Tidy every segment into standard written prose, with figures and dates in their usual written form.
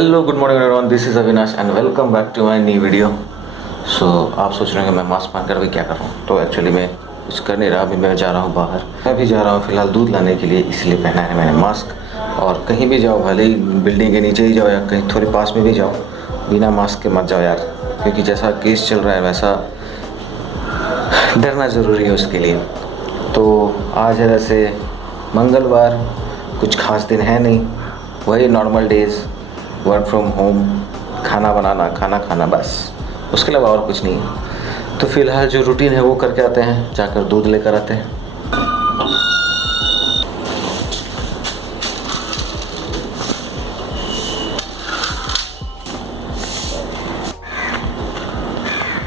Hello good morning everyone, this is Avinash and welcome back to my new video. So आप सोच रहे हैं कि मैं मास्क पहन कर अभी क्या कर रहा हूँ, तो एक्चुअली मैं कुछ कर नहीं रहा। अभी मैं जा रहा हूँ बाहर, मैं भी जा रहा हूँ फ़िलहाल दूध लाने के लिए, इसलिए पहना है मैंने मास्क। और कहीं भी जाओ, भले ही बिल्डिंग के नीचे ही जाओ या कहीं थोड़े पास में भी जाओ, बिना मास्क के मत जाओ यार, क्योंकि जैसा केस चल रहा है वैसा डरना ज़रूरी है उसके लिए। तो आज है वैसे मंगलवार, कुछ खास दिन है नहीं, वही normal days, work from home, खाना बनाना, खाना खाना, बस उसके अलावा और कुछ नहीं है। तो फिलहाल जो रूटीन है वो करके आते हैं, जाकर दूध लेकर आते हैं।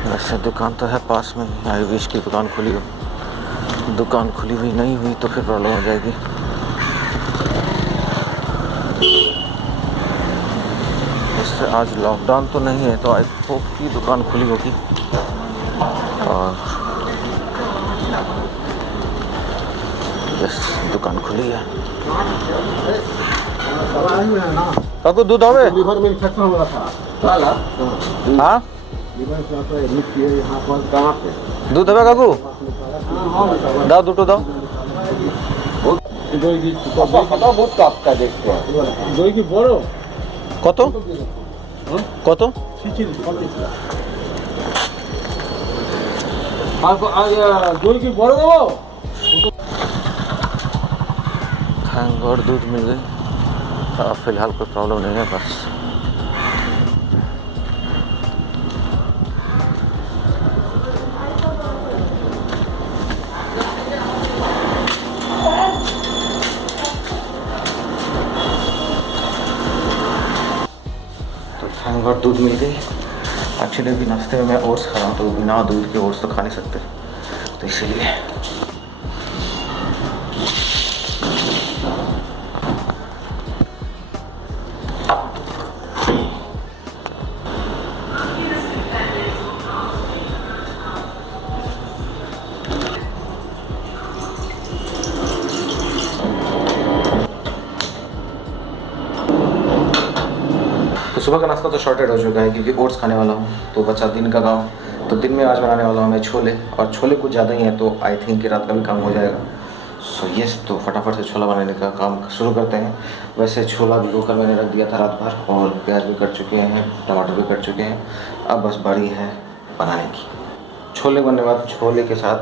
वैसे दुकान तो है पास में, आई विश की दुकान खुली हो। दुकान खुली हुई नहीं हुई तो फिर प्रॉब्लम हो जाएगी। वैसे आज लॉकडाउन तो नहीं है, तो आई होप की दुकान खुली होगी। और यस, दुकान खुली है। काकू दूध आवे? लीवर में इन्फेक्शन हो रहा था। हाँ, एडमिट किए यहाँ पर। कहाँ पे दूध आवे काकू? दाओ दुटो दाओ। बहुत आपका देखते हैं दो की बड़ो কত কত? दो की बड़ो देवो। थैंक गॉड दूध मिल गई। फिलहाल कोई प्रॉब्लम नहीं है बस। तो थैंक गॉड दूध मिल गई। एक्चुअली अभी नाश्ते में मैं ओट्स खा रहा हूँ, तो बिना दूध के ओट्स तो खा नहीं सकते, तो इसीलिए। तो सुबह का नाश्ता तो शॉर्टेड हो चुका है, क्योंकि ओट्स खाने वाला हूँ, तो बचा दिन का काम। तो दिन में आज बनाने वाला हूँ मैं छोले, और छोले कुछ ज़्यादा ही हैं, तो आई थिंक कि रात का भी काम हो जाएगा। सो यस, तो फटाफट से छोला बनाने का काम शुरू करते हैं। वैसे छोला भिगो कर मैंने रख दिया था रात भर, और प्याज भी कट चुके हैं, टमाटर भी कट चुके हैं। अब बस बारी है बनाने की। छोले बनने के बाद छोले के साथ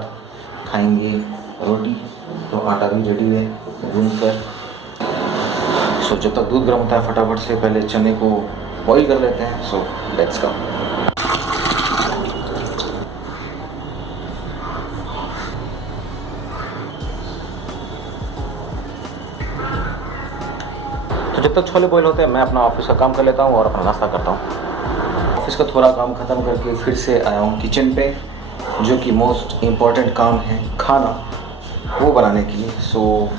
खाएंगे रोटी, तो आटा भी रेडी है गूंद कर। सो जब तक दूध गर्म होता है, फटाफट से पहले चने को बॉईल कर लेते हैं। सो लेट्स गो। तो जब तक छोले बॉईल होते हैं, मैं अपना ऑफिस का काम कर लेता हूँ और अपना नाश्ता करता हूँ। ऑफिस का थोड़ा काम ख़त्म करके फिर से आया हूँ किचन पे, जो कि मोस्ट इम्पॉर्टेंट काम है खाना, वो बनाने के लिए। सो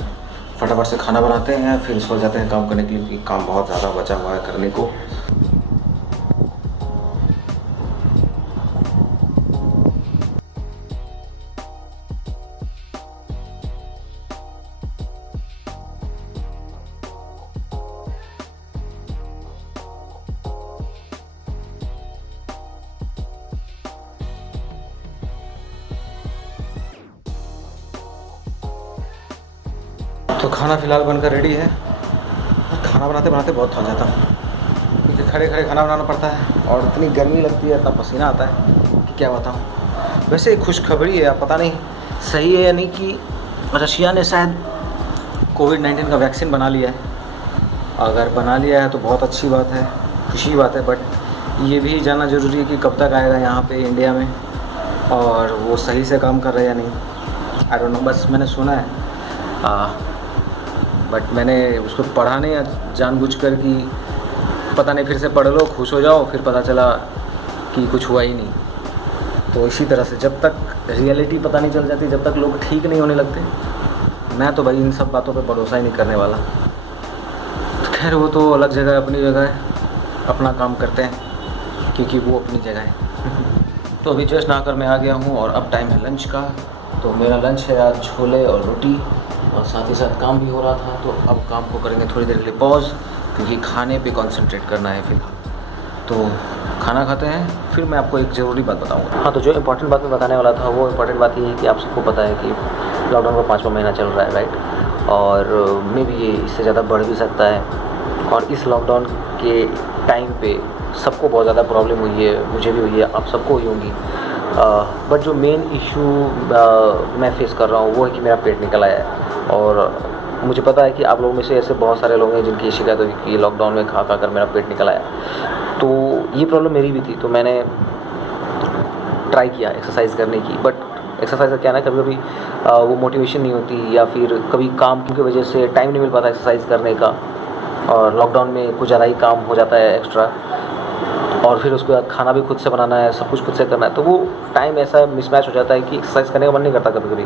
फटाफट से खाना बनाते हैं, फिर सो जाते हैं काम करने के लिए, क्योंकि काम बहुत ज़्यादा बचा हुआ है करने को। तो खाना फ़िलहाल बनकर रेडी है। खाना बनाते बनाते बहुत थक जाता हूँ, क्योंकि खड़े खड़े खाना बनाना पड़ता है, और इतनी गर्मी लगती है, इतना पसीना आता है कि क्या बताऊँ। वैसे खुशखबरी है, पता नहीं सही है या नहीं, कि रशिया ने शायद कोविड-19 का वैक्सीन बना लिया है। अगर बना लिया है तो बहुत अच्छी बात है, खुशी की बात है, बट ये भी जानना ज़रूरी है कि कब तक आएगा यहाँ पे इंडिया में, और वो सही से काम कर रहा है या नहीं। आई डोंट नो, बस मैंने सुना है, बट मैंने उसको पढ़ा नहीं जानबूझकर, कि पता नहीं फिर से पढ़ लो, खुश हो जाओ, फिर पता चला कि कुछ हुआ ही नहीं। तो इसी तरह से जब तक रियलिटी पता नहीं चल जाती, जब तक लोग ठीक नहीं होने लगते, मैं तो भाई इन सब बातों पे भरोसा ही नहीं करने वाला। तो खैर, वो तो अलग जगह, अपनी जगह है, अपना काम करते हैं, क्योंकि वो अपनी जगह है। तो अभी जस्ट नहाकर मैं आ गया हूँ, और अब टाइम है लंच का। तो मेरा लंच है आज छोले और रोटी, और साथ ही साथ काम भी हो रहा था। तो अब काम को करेंगे थोड़ी देर के लिए पॉज, क्योंकि खाने पे कंसंट्रेट करना है फ़िलहाल। तो खाना खाते हैं, फिर मैं आपको एक ज़रूरी बात बताऊंगा। हाँ, तो जो इम्पोर्टेंट बात मैं बताने वाला था वो इम्पोर्टेंट बात ये है कि आप सबको पता है कि लॉकडाउन का 5वां महीना चल रहा है, राइट। और मे बी ये इससे ज़्यादा बढ़ भी सकता है। और इस लॉकडाउन के टाइम पे सबको बहुत ज़्यादा प्रॉब्लम हुई है, मुझे भी हुई है, आप सबको हुई होंगी। बट जो मेन इशू मैं फेस कर रहा हूँ वो है कि मेरा पेट निकल आया है। और मुझे पता है कि आप लोगों में से ऐसे बहुत सारे लोग हैं जिनकी शिकायत हुई कि लॉकडाउन में खा कर मेरा पेट निकल आया। तो ये प्रॉब्लम मेरी भी थी, तो मैंने ट्राई किया एक्सरसाइज करने की। बट एक्सरसाइज का क्या ना, कभी कभी वो मोटिवेशन नहीं होती, या फिर कभी काम की वजह से टाइम नहीं मिल पाता एक्सरसाइज करने का, और लॉकडाउन में कुछ ज़्यादा ही काम हो जाता है एक्स्ट्रा। और फिर उसके बाद खाना भी खुद से बनाना है, सब कुछ खुद से करना है, तो वो टाइम ऐसा मिसमैच हो जाता है कि एक्सरसाइज करने का मन नहीं करता कभी कभी।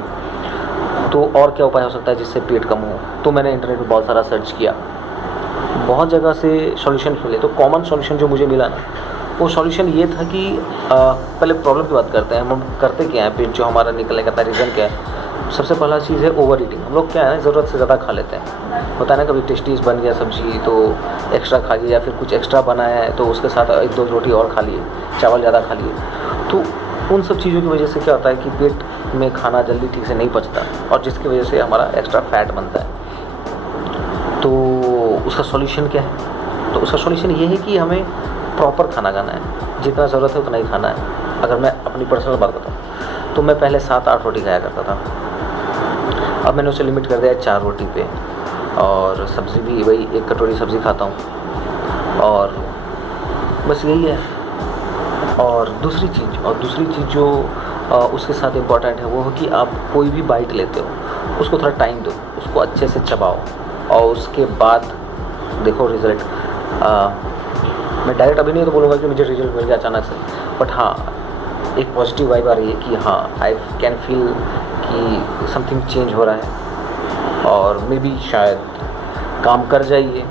तो और क्या उपाय हो सकता है जिससे पेट कम हो? तो मैंने इंटरनेट पर बहुत सारा सर्च किया, बहुत जगह से सॉल्यूशन मिले। तो कॉमन सॉल्यूशन जो मुझे मिला ना, वो सॉल्यूशन ये था कि पहले प्रॉब्लम की बात करते हैं। हम करते क्या है, पेट जो हमारा निकलने का रीज़न क्या है? सबसे पहला चीज़ है ओवर ईटिंग। हम लोग क्या है ना, ज़रूरत से ज़्यादा खा लेते हैं। होता है ना, कभी टेस्टीज बन गया सब्जी तो एक्स्ट्रा खा लिया, या फिर कुछ एक्स्ट्रा बनाया है तो उसके साथ 1-2 रोटी और खा लिए, चावल ज़्यादा खा लिए। तो उन सब चीज़ों की वजह से क्या होता है कि पेट में खाना जल्दी ठीक से नहीं पचता, और जिसकी वजह से हमारा एक्स्ट्रा फैट बनता है। तो उसका सॉल्यूशन क्या है? तो उसका सॉल्यूशन ये है कि हमें प्रॉपर खाना खाना है, जितना ज़रूरत है उतना ही खाना है। अगर मैं अपनी पर्सनल बात बताऊँ तो मैं पहले 7-8 रोटी खाया करता था, अब मैंने उसे लिमिट कर दिया है 4 रोटी पे। और सब्ज़ी भी वही 1 कटोरी सब्ज़ी खाता हूँ, और बस यही है। और दूसरी चीज़ जो उसके साथ इम्पॉर्टेंट है वो है कि आप कोई भी बाइट लेते हो उसको थोड़ा टाइम दो, उसको अच्छे से चबाओ, और उसके बाद देखो रिज़ल्ट। मैं डायरेक्ट अभी नहीं तो बोलूँगा कि मुझे रिज़ल्ट मिल गया अचानक से, बट हाँ, एक पॉजिटिव वाइब आ रही है कि हाँ, आई कैन फील कि समथिंग चेंज हो रहा है, और मे बी शायद काम कर जाइए।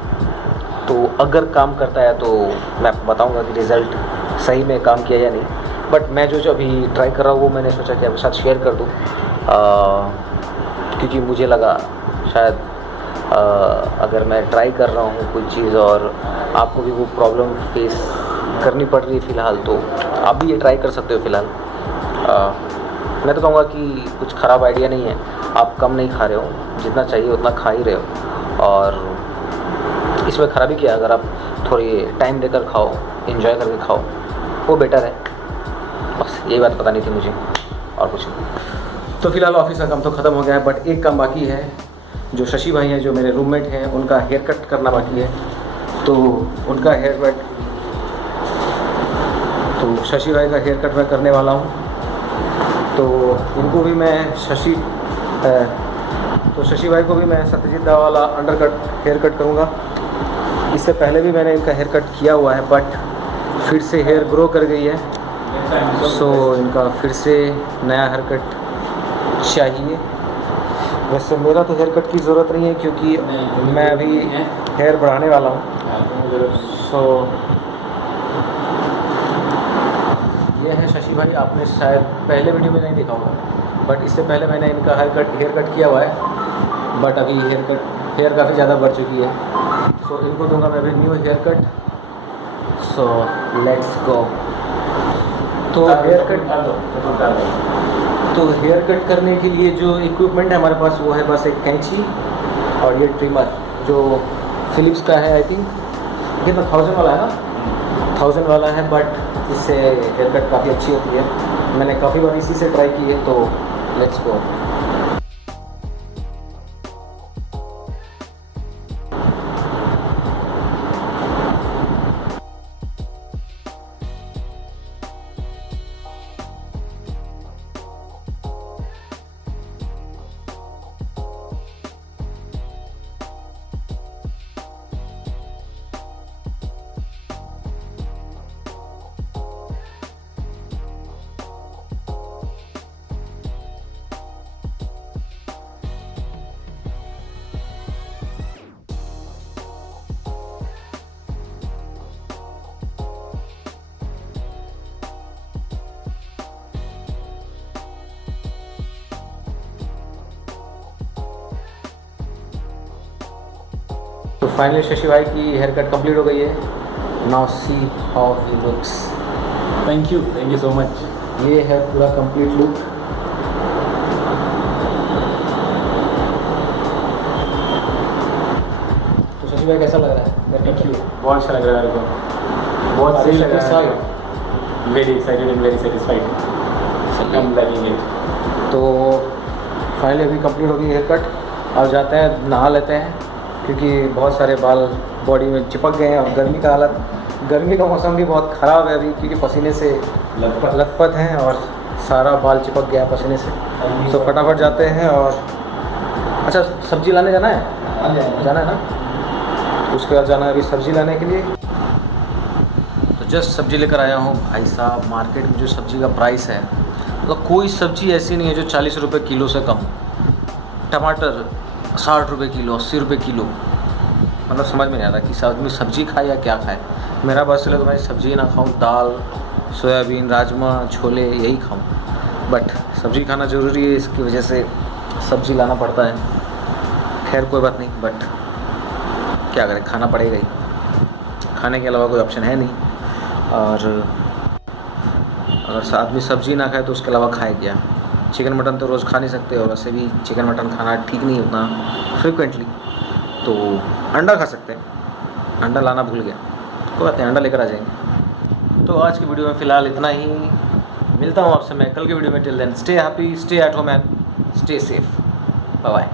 तो अगर काम करता है तो मैं आपको बताऊंगा कि रिज़ल्ट सही में काम किया या नहीं। बट मैं जो अभी ट्राई कर रहा हूँ वो मैंने सोचा कि आपके साथ शेयर कर दूँ, क्योंकि मुझे लगा शायद अगर मैं ट्राई कर रहा हूँ कोई चीज़ और आपको भी वो प्रॉब्लम फेस करनी पड़ रही है फ़िलहाल, तो आप भी ये ट्राई कर सकते हो फ़िलहाल। मैं तो कहूँगा कि कुछ ख़राब आइडिया नहीं है। आप कम नहीं खा रहे हो, जितना चाहिए उतना खा ही रहे हो, और इसमें ख़राबी क्या है? अगर आप थोड़ी टाइम देकर खाओ, एंजॉय करके खाओ, वो बेटर है। बस यही बात बतानी थी मुझे, और कुछ नहीं। तो फ़िलहाल ऑफिस का काम तो ख़त्म हो गया है, बट एक काम बाकी है। जो शशि भाई हैं, जो मेरे रूममेट हैं, उनका हेयर कट करना बाकी है। तो उनका हेयर कट, तो शशि भाई का हेयर कट मैं करने वाला हूँ। तो इनको भी मैं शशि भाई को भी मैं सत्यजीत दा वाला अंडर कट हेयर कट करूँगा। इससे पहले भी मैंने इनका हेयर कट किया हुआ है, बट फिर से हेयर ग्रो कर गई है, सो इनका फिर से नया हेयर कट चाहिए। वैसे मेरा तो हेयर कट की ज़रूरत नहीं है, क्योंकि मैं अभी हेयर बढ़ाने वाला हूँ। सो ये है शशि भाई, आपने शायद पहले वीडियो में नहीं देखा होगा, बट इससे पहले मैंने इनका हेयर कट किया हुआ है। बट अभी हेयर काफ़ी ज़्यादा बढ़ चुकी है, सो इनको दूंगा मैं अभी new hair cut. So let's go. तो हेयर कट करने के लिए जो इक्विपमेंट है हमारे पास वो है बस एक कैंची और ये ट्रिमर, जो फिलिप्स का है। आई थिंक कितना 1000 वाला है ना, 1000 वाला है, बट इससे हेयर कट काफ़ी अच्छी होती है। मैंने काफ़ी बार इसी से ट्राई की है, तो लेट्स गो। तो फाइनली शशि भाई की हेयर कट कंप्लीट हो गई है। Now see how he looks. Thank you so much. ये है पूरा कंप्लीट लुक। तो शशि भाई कैसा लग रहा है? थैंक यू, बहुत अच्छा लग रहा है मेरे को, बहुत सही लग रहा है। Very excited and very satisfied. I am loving it. तो फाइनली अभी कंप्लीट हो गई हेयर कट। अब जाते हैं नहा लेते हैं, क्योंकि बहुत सारे बाल बॉडी में चिपक गए हैं और गर्मी का मौसम भी बहुत ख़राब है अभी, क्योंकि पसीने से लथपथ हैं और सारा बाल चिपक गया है पसीने से। तो फटाफट जाते हैं। और अच्छा, सब्जी लाने जाना है? जाना है ना? उसके बाद जाना है अभी सब्जी लाने के लिए। तो जस्ट सब्जी लेकर आया हूँ भाई साहब। मार्केट में जो सब्जी का प्राइस है, मतलब कोई सब्जी ऐसी नहीं है जो 40 रुपये किलो से कम। टमाटर 60 रुपये किलो, 80 रुपये किलो। मतलब समझ में नहीं आ रहा कि आदमी सब्जी खाए या क्या खाए। मेरा बस चले तो भाई सब्जी ना खाऊं, दाल, सोयाबीन, राजमा, छोले यही खाऊं। बट सब्जी खाना ज़रूरी है, इसकी वजह से सब्जी लाना पड़ता है। खैर कोई बात नहीं, बट क्या करें, खाना पड़ेगा ही। खाने के अलावा कोई ऑप्शन है नहीं। और अगर आदमी सब्जी ना खाए तो उसके अलावा खाए क्या? चिकन मटन तो रोज़ खा नहीं सकते, और वैसे भी चिकन मटन खाना ठीक नहीं उतना फ्रिक्वेंटली। तो अंडा खा सकते हैं। अंडा लाना भूल गया, कोई बात नहीं, अंडा लेकर आ जाएंगे। तो आज की वीडियो में फ़िलहाल इतना ही। मिलता हूँ आपसे मैं कल की वीडियो में। Till then stay happy, stay at home and stay safe. Bye bye.